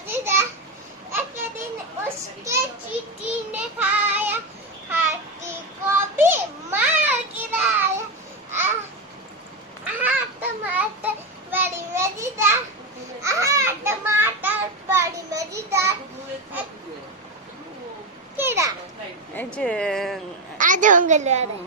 मजेदार। एक दिन उसके चींटी ने खाया, हाथी को भी मार गिराया। टमाटर बड़ी मजेदार, टमाटर बड़ी मजेदार। केड़ा এই যে आ जंगल वाला